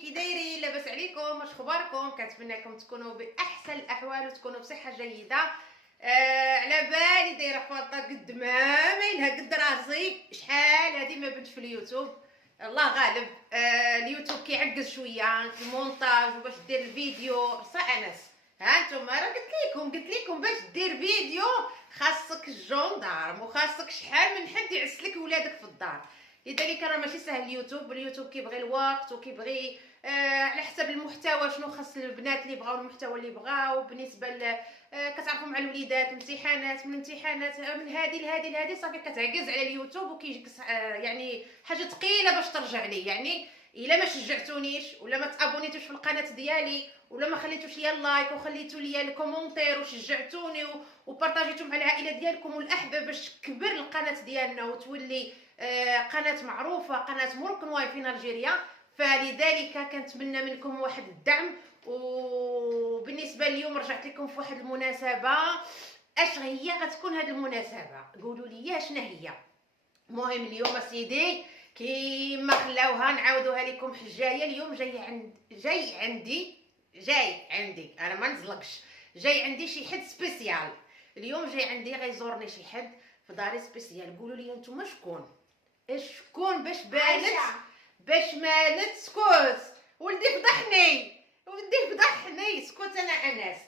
كي دايرين؟ لاباس عليكم؟ واش اخباركم؟ كنتمنىكم تكونوا باحسن الاحوال وتكونوا بصحه جيده. على بالي دايره فاطمه قد ما مايلها قد راسي، شحال هذه ما بنت في اليوتيوب. الله غالب. اليوتيوب كيعجز شويه في المونتاج وباش دير الفيديو صح انس. ها نتوما راه قلت لكم باش دير فيديو خاصك الجندارم وخاصك شحال من حد يعسلك ولادك في الدار. لذلك راه ماشي سهل اليوتيوب كيبغي الوقت وكيبغي على حسب المحتوى شنو خاص البنات اللي بغاو المحتوى اللي بغاو. بالنسبه كتعرفوا مع الوليدات امتحانات من امتحانات من هذه لهذه صافي كتعجز على اليوتيوب وكيجيك يعني حاجه ثقيله باش ترجع ليه. يعني الا ما شجعتونيش ولا ما تابونيتوش في القناه ديالي ولا ما خليتوش ليا اللايك وخليتوا ليا الكومونتير وشجعتوني وبارطاجيتو مع العائله ديالكم والاحباب باش تكبر القناه ديالنا وتولي قناه معروفه، قناه موركن واي في نيجيريا. فلذلك كنتمنى منكم واحد الدعم. وبالنسبه اليوم رجعت لكم في واحد المناسبه. اش هي غتكون هذه المناسبه؟ قولوا لي شنو هي. المهم اليوم اسيدي كيما خلاوها نعاودوها لكم حجايه. اليوم جاي عندي انا ما نزلقش، جاي عندي شي حد سبيسيال. اليوم جاي عندي غيزورني شي حد في داري سبيسيال. قولوا لي نتوما شكون باش مالت سكوت. ولدي فضحني سكوت. انا انس.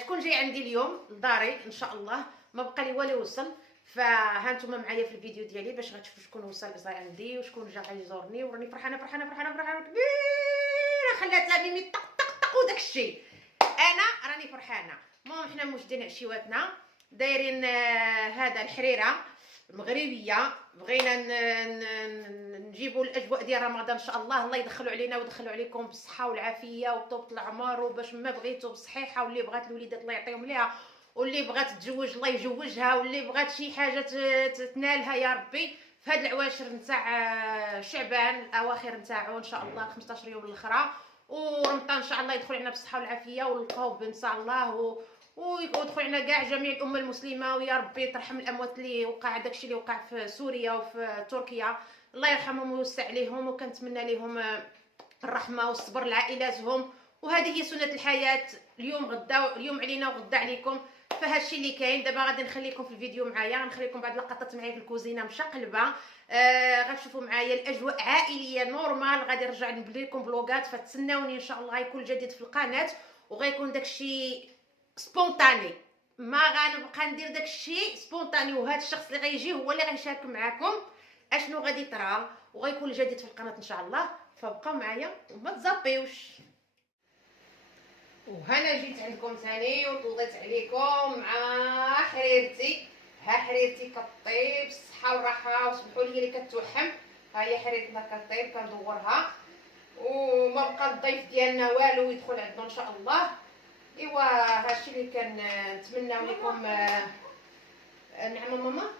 شكون جاي عندي اليوم لداري ان شاء الله. ما بقى لي والو يوصل. فها نتوما معايا في الفيديو ديالي باش غتشوفوا شكون وصل عندي وشكون جا غيزورني. وراني فرحانه كبيره. خلاتها ميمي طق وداك الشيء. انا راني فرحانه. المهم حنا موجدين عشيواتنا دايرين هذا الحريره المغربيه. بغينا نجيبوا الاجواء ديال رمضان ان شاء الله يدخلوا علينا ويدخلوا عليكم بالصحه والعافيه وطول العمر وباش ما بغيتو بصحيحه. واللي بغات الوليدات الله يعطيهم ليها واللي بغات تتزوج الله يجوجها واللي بغات شي حاجه تنالها يا ربي في هاد العواشر نتاع شعبان الاواخر نتاعو ان شاء الله 15 يوم الاخرى. ورمضان ان شاء الله يدخل علينا بالصحه والعافيه والقوب ان شاء الله ويدخل علينا كاع جميع الامه المسلمه. ويا ربي ترحم الاموات اللي وقع داكشي اللي وقع في سوريا وفي تركيا. الله يرحمهم ويوسع عليهم وكنتمنى لهم الرحمه والصبر لعائلاتهم. وهذه هي سنه الحياه. اليوم علينا وغدا عليكم. فهادشي اللي كاين. دابا غادي نخليكم في الفيديو معايا. غنخليكم بعض اللقطات معايا في الكوزينه مشقلبه. غتشوفوا معايا الاجواء عائليه نورمال. غادي نرجع نبدل لكم فلوغات فتسناوني ان شاء الله. غيكون جديد في القناه وغيكون داكشي سبونطاني. ما غنبقى ندير داكشي سبونطاني. وهذا الشخص اللي غيجي هو اللي غيشارك معكم اشنو غادي يطرا وغيكون جديد في القناه ان شاء الله. فبقاو معايا وما تزابيوش. وهنا جيت عندكم ثاني وطليت عليكم مع حريرتي. ها حريرتي كطيب الصحه والراحه وسمحوا لي اللي كتوحم. ها هي حريرتنا كطيب كندورها وما بقى الضيف ديالنا والو يدخل عندنا ان شاء الله. ايوا هادشي اللي كنتمناو لكم. نعم ماما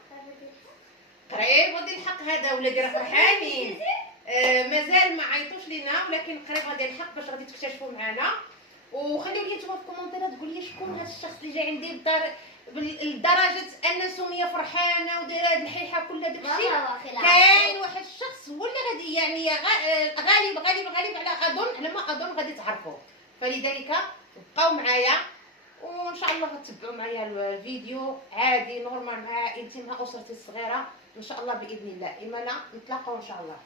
قريب غادي الحق. هذا ولادي راه فرحانين. مازال ما عيطوش لينا ولكن قريب غادي الحق باش غادي تكتشفوا معنا. وخليو لي نتوما في الكومونتيرات تقول لي شكون هذا الشخص اللي جاي عندي للدار لدرجه ان سميه فرحانه ودايره هاد الحيحه كل داك الشيء. كاين واحد الشخص هو اللي غادي يعني غالب على ما اظن غادي تعرفوه. فلذلك بقاو معايا وان شاء الله غتتبعوا معايا الفيديو عادي نورمال مع عائلتي مع اسرتي الصغيره ان شاء الله باذن الله. اما لا نتلاقاو ان شاء الله.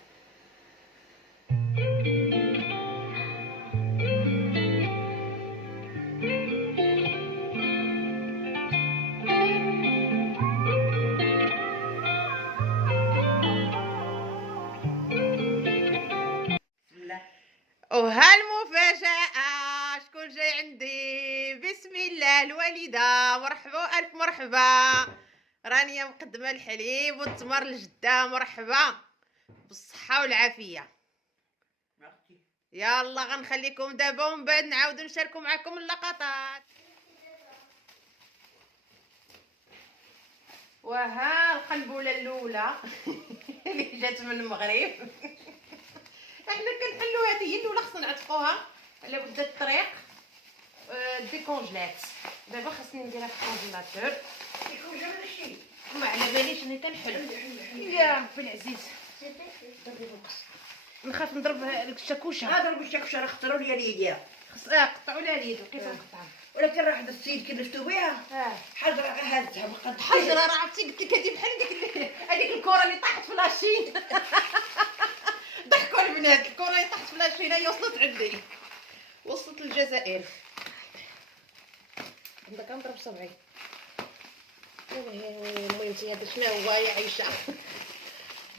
وها المفاجأة. شكون جاي عندي؟ بسم الله الوالدة. مرحبا ألف مرحبا. رانيا مقدمة الحليب والتمر الجدة. مرحبا بالصحة والعافية. يلا غنخليكم دابا ومن بعد نعاودو نشاركو معكم اللقطات. وها القنبلة الأولى اللي جات من المغرب. احنا كنحلو هذه هي الاولى خصنا نعتقوها على بدا الطريق. ديكونجلات دابا خاصني نديرها في الكونجيلاتور. ديكونجلات ما على باليش اني كنحل. يا ربي العزيز دابا الوقت نخاف نضرب الشاكوشه. اضرب الشاكوشه راه خطروا لي اليد. قطعوا لها اليد. كيف نقطعها؟ ولكن راه هذا السيد كلفتو بها حجره هازتها ما قدش. حجره راه عرفتي قلت لك هذه بحال هذيك الكره اللي طاحت في لاشين. ضحكوا البنات، الكره اللي طاحت في لاشين هي وصلت عندي، وصلت للجزائر. عندك نضرب صبعي. المهم هذا شنو هو يا عيشه؟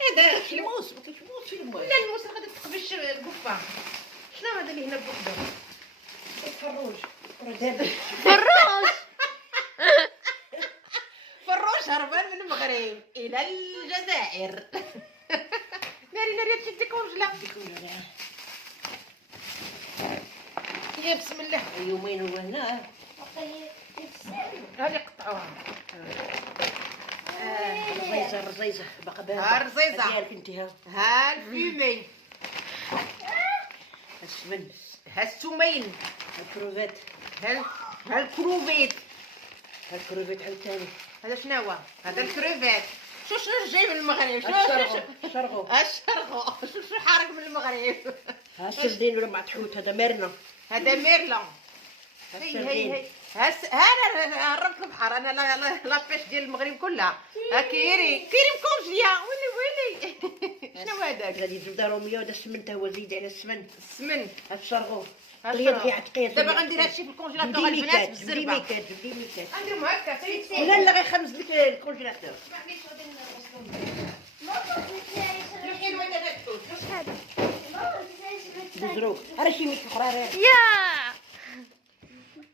هذا الموس ما كاينش موس في الموس. لا الموس غادي تقبش القفه. شنو هذا اللي هنا بوحدو؟ الفروج راه دابا فروج. فروج هربان من المغرب الى الجزائر. ناري ناري تشدك وجلا. يا بسم الله. يومين هو هنا هذه قطعوها. الرزيزه باقا ها الرزيزة. ديالك انت ها. ها الفيمي، السمن، ها السمين، الكروفيت، ها الكروفيت. الكروفيت عاوتاني. هذا شنو هو؟ هذا الكروفيت. شو جاي من المغرب؟ الشرغو شو حارق من المغرب؟ ها السردين ولا معطحوت. هذا ميرنا. هذا ميرلون. هي انا هربت البحر. انا لا بيش ديال المغرب كلها. ها كيري مكونجيا. ويلي شنو هذاك؟ غادي يزيد روميه. وهذا السمن تا هو زيد على السمن. السمن. هذا الشرغو دابا غندير هادشي في الكونجيلاتور البنات بالزربه. جبدي ميكات. غنديرهم هكا حتى لا غيخمز لك الكونجيلاتور. بزروق راه شي ميك اخرى راه يا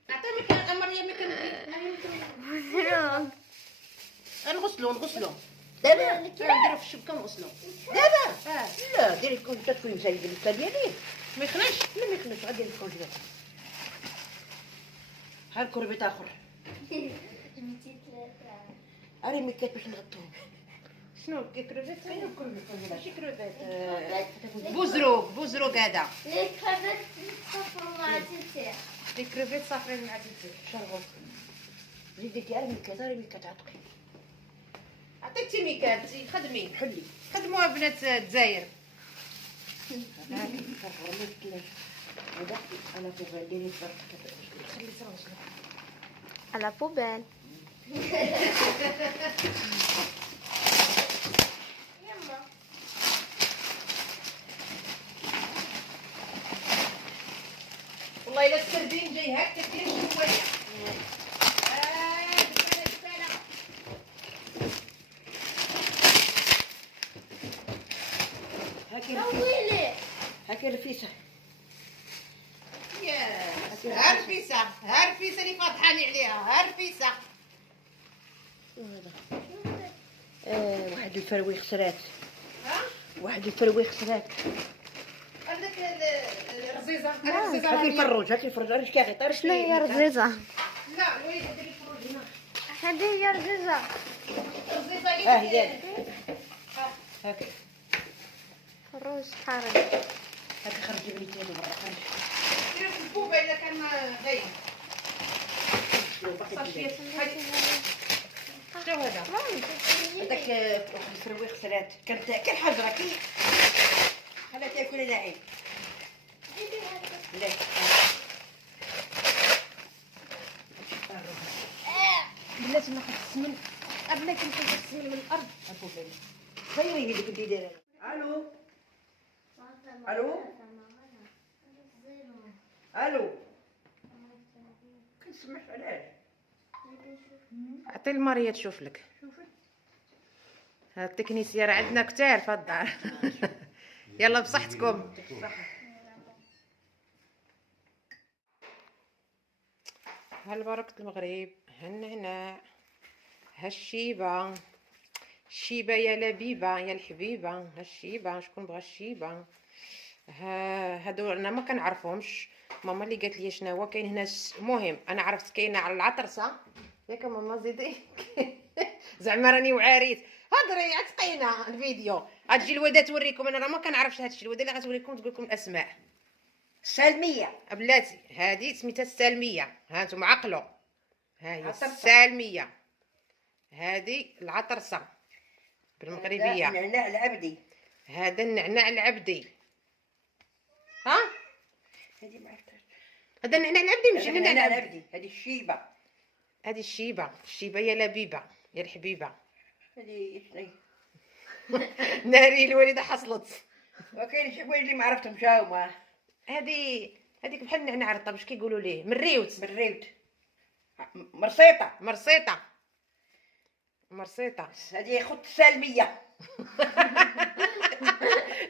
عطيني مريم نغسلو دابا نديرو في الشبكه ونغسلو دابا. لا ديري الكونجيلاتور تكوين زايد البتا ديالي. ما يخلاش. لا ما يخلص غادي ندير الكونجيلاتور. ها الكروفيت اخر. اري ميكات باش نغطوهم. شنو كروفيت؟ ماشي كروفيت. بوزروق هذا. لي كرافات صفر مع تيتي. لي كروفيت صافرين مع تيتي. شرغو زيدتي اري ميكات عطقي. عطيتي ميكات خدمي حلي خدموها بنات الجزائر. هاكي كنغرمو في الثلاجة. هذا انا كنبغي ندير الفرق. خلي صراحه على بوبال. والله الا السردين جاي هكا كاين شويه. ويلي هاكي الفيسه. ها الفيسه اللي فاضحاني عليها. ها الفيسه. واحد الفروي خسرات. ها واحد الفروي خسرات. عندك الرزيزه. هاكي الفروج راه كاغي طير. شنو هي رزيزة؟ لا الوليد دير الفروج هنا. هذه هي رزيزة. الرزيزه اللي ها هي هاكي. فروج حارق. هاكي خرج بنيتي هذا برا خرج. ديرو في الكوبه الا كان غايب. صافي شنو هذا؟ هذاك واحد الفروي خسرات. كانت حجره كي بحال تاكل لاعب. لا بلاتي ناخذ السمن قبل ما كنحط السمن من الارض. خيري اللي كنتي دايره. الو الو كنسمعش علاش. عطي الماريا تشوف لك. هاد التكنيسيه راه عندنا كتار في الدار. يلا بصحتكم. ها البركة المغرب. ها النعناع. ها الشيبه. الشيبه يا لبيبه يا الحبيبه. ها الشيبه. شكون بغى الشيبه؟ هادو انا ما كنعرفهمش. ماما اللي قالت لي شنو هو كاين هنا. المهم انا عرفت كاينه على العطرسه. ياك ماما زيدي. زعما راني وعاريت. هضري عتقينا الفيديو. غتجي الودا توريكم. انا راه ما كنعرفش هادشي. الودا اللي غتوريكم تقول لكم الاسماء. سلميه بلاتي هذه سميتها السالميه. ها انتم عقلوا. ها هي عطرسة. السالميه. هذه العطرسه بالمغربيه. النعناع العبدي. هذا النعناع العبدي. هذه ما عرفتهاش. هذا النعناع العبدي ماشي هذا النعناع النعناع العبدي. العبدي، هذه الشيبه. هذه الشيبه يا لبيبه يا الحبيبه. هذه شنو هي؟ ناري الوالده حصلت. وكاين شي حوايج اللي ما عرفتهمش ها هما. هذيك بحال النعناع الرطب، اش كيقولوا ليه؟ مريوت. بالريوت. مرصيطه. مرصيطه. هذه خط السالميه.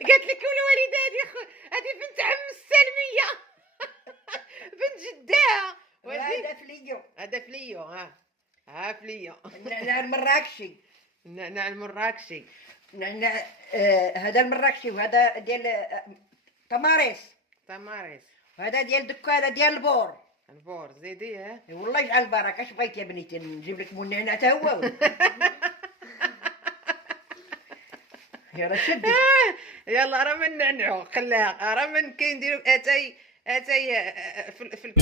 قالت لك الوالده هذه بنت عم السلميه. بنت جدها. هذا فليو. هذا فليو. ها فليو. النعناع المراكشي. النعناع المراكشي. النعناع هذا المراكشي، وهذا ديال تماريس. وهذا ديال دكانه ديال البور زيدي. والله يجعل البركه. اش بغيتي يا بنيتي نجيب لك النعناع تا هو؟ يا راه شدي. يلا راه من نعنعو خلاها راه من كنديرو اتاي في